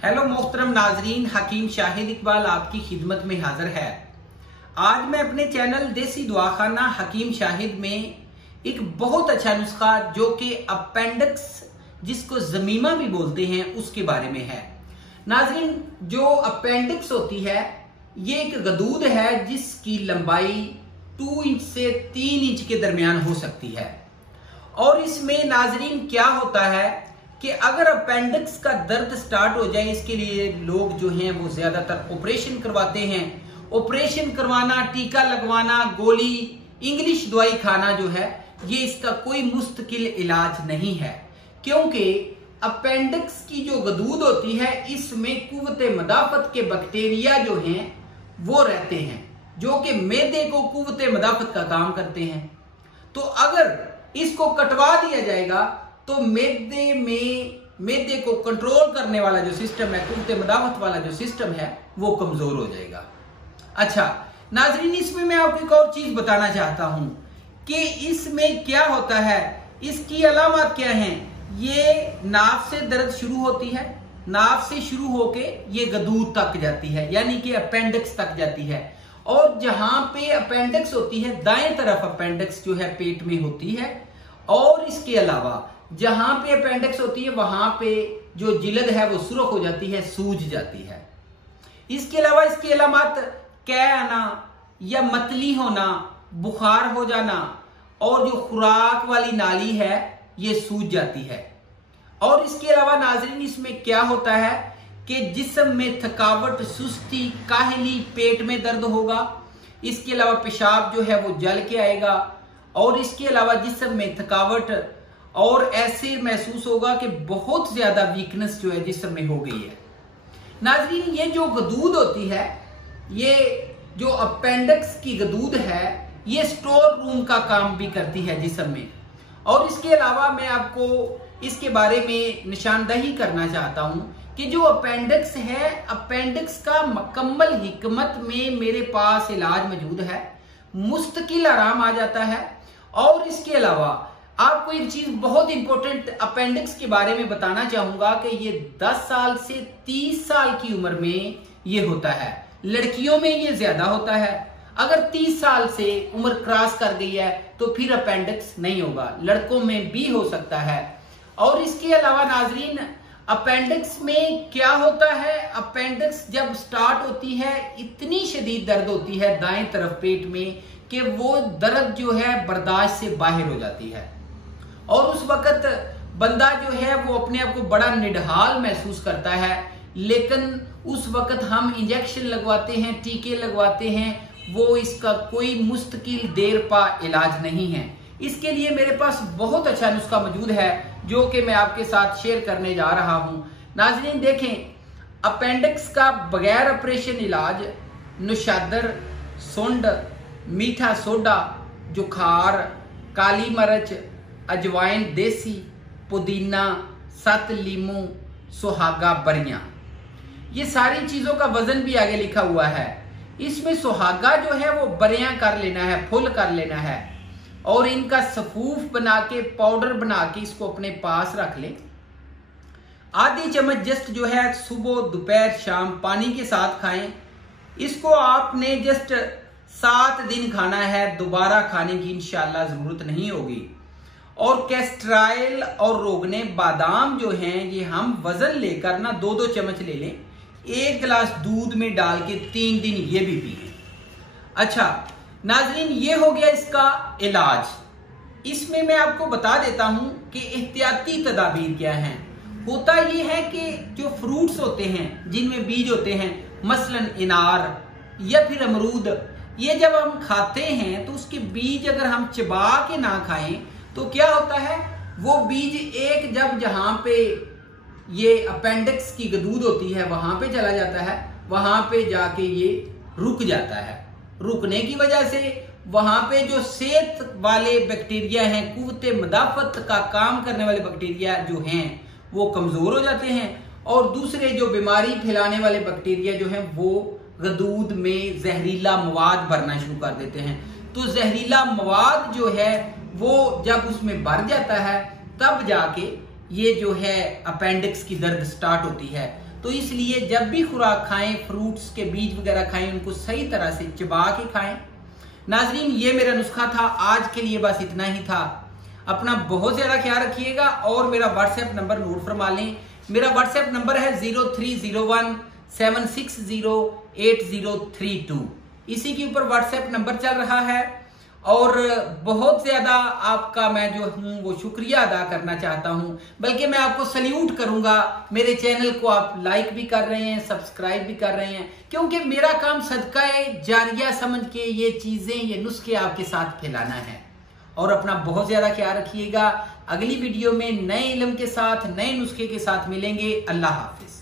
Hello मोहतरम नाजरीन, हकीम शाहिद इकबाल आपकी खिदमत में हाजिर है। आज मैं अपने चैनल देसी दुआखाना हकीम शाहिद में एक बहुत अच्छा नुस्खा जो कि अपेंडिक्स जिसको जमीमा भी बोलते हैं उसके बारे में है। नाजरीन, जो अपेंडिक्स होती है ये एक गदूद है जिसकी लंबाई 2 इंच से 3 इंच के दरमियान हो सकती है। और इसमें नाजरीन क्या होता है कि अगर अपेंडिक्स का दर्द स्टार्ट हो जाए, इसके लिए लोग जो हैं वो ज्यादातर ऑपरेशन करवाते हैं। ऑपरेशन करवाना, टीका लगवाना, गोली, इंग्लिश दवाई खाना जो है ये इसका कोई मुस्तकिल इलाज नहीं है, क्योंकि अपेंडिक्स की जो गदूद होती है इसमें कुव्वते मदाफत के बैक्टीरिया जो हैं वो रहते हैं, जो कि मैदे को कुव्वते मदाफत का काम करते हैं। तो अगर इसको कटवा दिया जाएगा तो मैदे को कंट्रोल करने वाला जो सिस्टम है, कुव्वते मदाफत वाला जो सिस्टम है वो कमजोर हो जाएगा। अच्छा नाजरीन, इसमें मैं आपको एक और चीज बताना चाहता हूं कि इसमें क्या होता है, इसकी अलामत क्या हैं। ये नाफ से दर्द शुरू होती है, नाफ से शुरू होके ये गदूद तक जाती है, यानी कि अपेंडिक्स तक जाती है। और जहां पे अपेंडिक्स होती है दाएं तरफ अपेंडिक्स जो है पेट में होती है, और इसके अलावा जहां पे अपेंडिक्स होती है वहां पे जो जिल्द है वो सुरख हो जाती है, सूज जाती है। इसके अलावा इसकी अलामत कै आना या मतली होना, बुखार हो जाना, और जो खुराक वाली नाली है ये सूज जाती है। और इसके अलावा नाजरीन इसमें क्या होता है कि जिस्म में थकावट, सुस्ती, काहली, पेट में दर्द होगा। इसके अलावा पेशाब जो है वो जल के आएगा, और इसके अलावा जिस्म में थकावट, और ऐसे महसूस होगा कि बहुत ज्यादा वीकनेस जो है जिस्म में हो गई है। नाजरीन, ये जो गदूद होती है, ये जो अपेंडिक्स की गदूद है ये स्टोर रूम का काम भी करती है जिस्म में। और इसके अलावा मैं आपको इसके बारे में निशानदही करना चाहता हूं कि जो अपेंडिक्स है, अपेंडिक्स का मुकम्मल हिकमत में मेरे पास इलाज मौजूद है, मुस्तकिल आराम आ जाता है। और इसके अलावा आपको एक चीज बहुत इंपॉर्टेंट अपेंडिक्स के बारे में बताना चाहूंगा कि ये 10 साल से 30 साल की उम्र में ये होता है। लड़कियों में ये ज्यादा होता है। अगर 30 साल से उम्र क्रॉस कर गई है तो फिर अपेंडिक्स नहीं होगा, लड़कों में भी हो सकता है। और इसके अलावा नाजरीन, अपेंडिक्स में क्या होता है, अपेंडिक्स जब स्टार्ट होती है इतनी शदीद दर्द होती है दाएं तरफ पेट में कि वो दर्द जो है बर्दाश्त से बाहर हो जाती है। और उस वक्त बंदा जो है वो अपने आप को बड़ा निढाल महसूस करता है, लेकिन उस वक्त हम इंजेक्शन लगवाते हैं, टीके लगवाते हैं, वो इसका कोई मुस्तकिल देर पा इलाज नहीं है। इसके लिए मेरे पास बहुत अच्छा नुस्खा मौजूद है जो कि मैं आपके साथ शेयर करने जा रहा हूं। नाज़रीन देखें, अपेंडिक्स का बगैर ऑपरेशन इलाज नुशादर, सुंड, मीठा सोडा, जुखार, काली मिर्च, अजवाइन देसी, पुदीना, 7 लीमू, सुहागा बरियां, ये सारी चीजों का वजन भी आगे लिखा हुआ है। इसमें सुहागा जो है वो बरियां कर लेना है, फुल कर लेना है, और इनका सफूफ बना के, पाउडर बना के इसको अपने पास रख लें। आधी चम्मच जस्ट जो है सुबह, दोपहर, शाम पानी के साथ खाएं। इसको आपने जस्ट 7 दिन खाना है, दोबारा खाने की इंशाल्लाह जरूरत नहीं होगी। और कैस्ट्राइल और रोगने बादाम जो हैं ये हम वजन लेकर ना 2-2 चम्मच ले लें, 1 गिलास दूध में डाल के 3 दिन ये भी पिए। अच्छा नाजरीन, ये हो गया इसका इलाज। इसमें मैं आपको बता देता हूं कि एहतियाती तदाबीर क्या हैं। होता ये है कि जो फ्रूट्स होते हैं जिनमें बीज होते हैं, मसलन अनार या फिर अमरूद, ये जब हम खाते हैं तो उसके बीज अगर हम चबा के ना खाएं तो क्या होता है, वो बीज एक जब जहां पे ये अपेंडिक्स की गदूद होती है वहां पे चला जाता है, वहां पे जाके ये रुक जाता है। रुकने की वजह से वहां पे जो सेहत वाले बैक्टीरिया हैं, कुव्वते मदाफत का काम करने वाले बैक्टीरिया जो हैं वो कमजोर हो जाते हैं, और दूसरे जो बीमारी फैलाने वाले बैक्टीरिया जो हैं वो गदूद में जहरीला मवाद भरना शुरू कर देते हैं। तो जहरीला मवाद जो है वो जब उसमें भर जाता है तब जाके ये जो है अपेंडिक्स की दर्द स्टार्ट होती है। तो इसलिए जब भी खुराक खाएं, फ्रूट्स के बीज वगैरह खाएं, उनको सही तरह से चबा के खाएं। नाजरीन, ये मेरा नुस्खा था, आज के लिए बस इतना ही था। अपना बहुत ज्यादा ख्याल रखिएगा और मेरा व्हाट्सएप नंबर नोट फरमा लें। मेरा व्हाट्सएप नंबर है 0301760832। इसी के ऊपर व्हाट्सएप नंबर चल रहा है और बहुत ज्यादा आपका मैं जो हूं वो शुक्रिया अदा करना चाहता हूं, बल्कि मैं आपको सल्यूट करूंगा। मेरे चैनल को आप लाइक भी कर रहे हैं, सब्सक्राइब भी कर रहे हैं, क्योंकि मेरा काम सदका जारिया समझ के ये चीजें, ये नुस्खे आपके साथ फैलाना है। और अपना बहुत ज्यादा ख्याल रखिएगा। अगली वीडियो में नए इल्म के साथ, नए नुस्खे के साथ मिलेंगे। अल्लाह हाफिज।